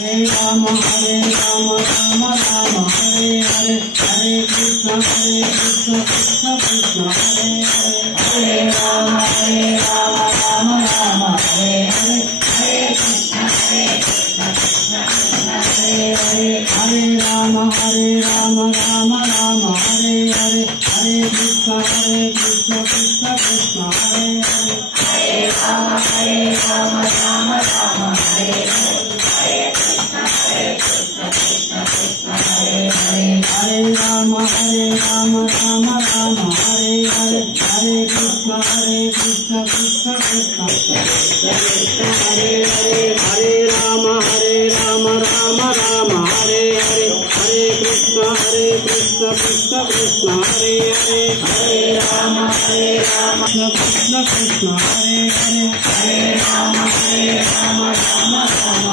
Rama Rama Rama Hare Hare Hare Krishna Krishna Krishna Hare Hare Hare Rama Rama Rama Hare Hare Hare Krishna Krishna Krishna Hare Hare Hare Rama Rama Rama Hare Hare Hare Krishna Krishna Krishna Hare Hare Hare Rama Rama Rama Hare Hare Hare Rama Rama Rama Hare Hare Hare Krishna Krishna Krishna Hare Hare Hare Rama Rama Rama Hare Hare Hare Krishna Krishna Krishna Hare Hare Hare Rama Krishna Krishna Hare Hare Hare Rama Rama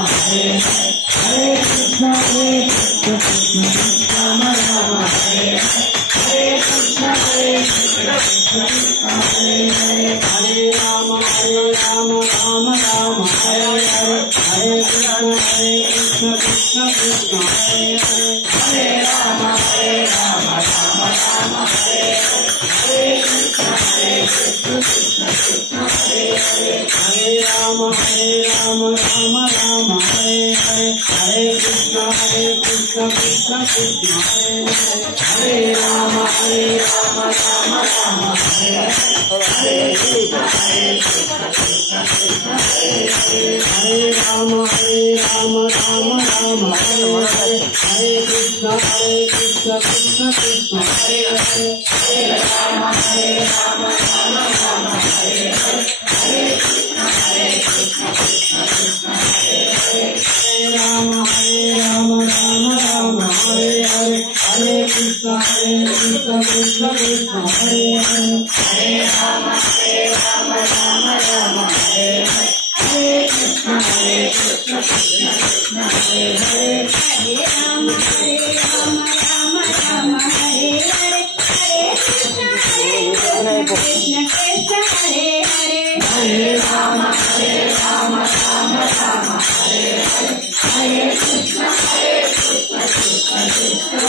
Hare Hare Hare Krishna Krishna Krishna Hare Hare Krishna Krishna Krishna Hare Hare Hare Rama Rama Hare Hare Hare Krishna Krishna Krishna Hare Hare Hare Rama Rama Hare Hare Hare Krishna Krishna Krishna Hare Hare Hare Rama Rama Hare Hare Hare Krishna Krishna Krishna Hare Hare Hare Rama Rama Hare Hare Krishna Krishna Krishna Hare Hare Hare Rama Rama Hare Hare Hare Krishna Krishna Krishna Hare Hare Hare Rama Rama Hare Hare Hare Krishna Krishna Krishna Hare Hare Hare Rama Rama Hare Hare Hare Krishna Krishna Krishna Hare Hare Hare Rama Rama Hare Hare Hare Krishna Krishna Krishna Hare Hare Hare Rama Rama Hare Hare Hare Krishna Krishna Krishna Hare Hare Hare Rama Rama Hare Hare Hare Krishna Krishna Krishna Hare Hare Hare Rama Rama Hare Hare Hare Krishna Krishna Krishna Hare Hare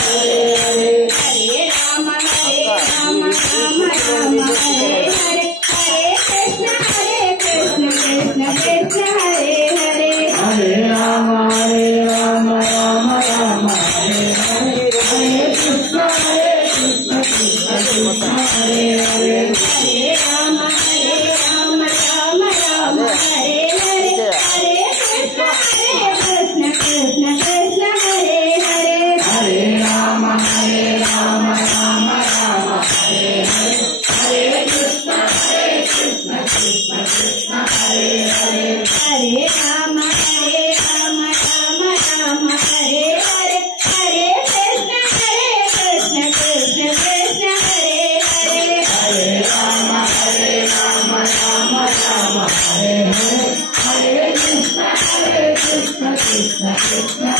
Hare Rama Rama Hare Hare Hare Krishna Krishna Krishna Hare Hare Hare Rama Rama Hare Hare Hare Krishna Krishna Krishna Hare Hare Hare Rama Rama Hare Hare Hare Krishna Krishna Krishna Hare Hare Hare Rama Rama Hare Hare Hare Krishna Krishna Krishna Hare Hare Hare Rama Rama Hare Hare Hare Krishna Krishna Krishna